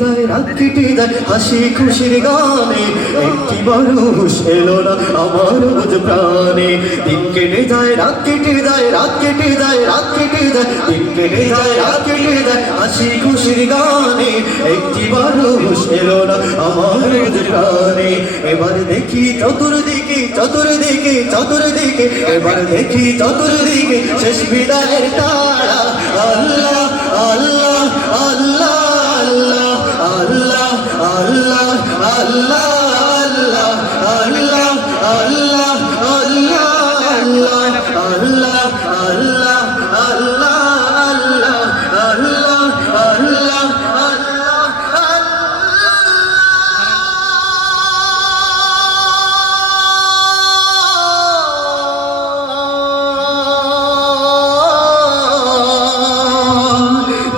রাত কেটে যায় হাসি খুশির গানে। একটি মানুষ এলো না আমার বুঝ প্রাণে। দিন কেটে যায়, রাত কেটে যায়, রাত কেটে যায়, রাত কেটে যায়। দিন কেটে যায়, রাত কেটে যায়, হাসি খুশির গানে। একটি মানুষ এলো না আমার বুঝ প্রাণে। এবার দেখি চতুর্দিকে চতুর্দিকে চতুর্দিকে। এবার দেখি চতুর্দিকে শেষ বিদায়ের আল্লাহ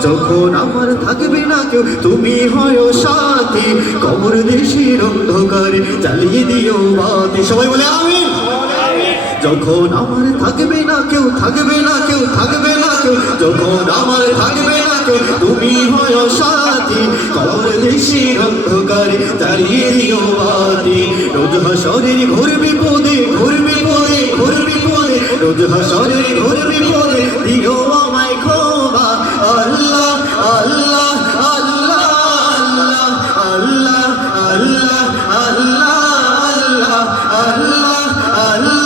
যখন আমার থাকবে না কেউ, তুমি হয় সাথী। কবর দেশের অন্ধকারে চালিয়ে দিও বাতি। সবাই বলে আমি যখন আমার থাকবে না কেউ, থাকবে না কেউ, থাকবে না কেউ, যখন আমার থাকবে না কেউ, তুমি হয় সাথী। কবর দেশের অন্ধকারে চালিয়ে দিও বাতি। রোজ হাসরের ঘোর বিপদে ঘোর বিপদে ঘোর বিপদে, রোজ হাসরের ঘোর বিপদে দিও আল্লাহ আল্লাহ।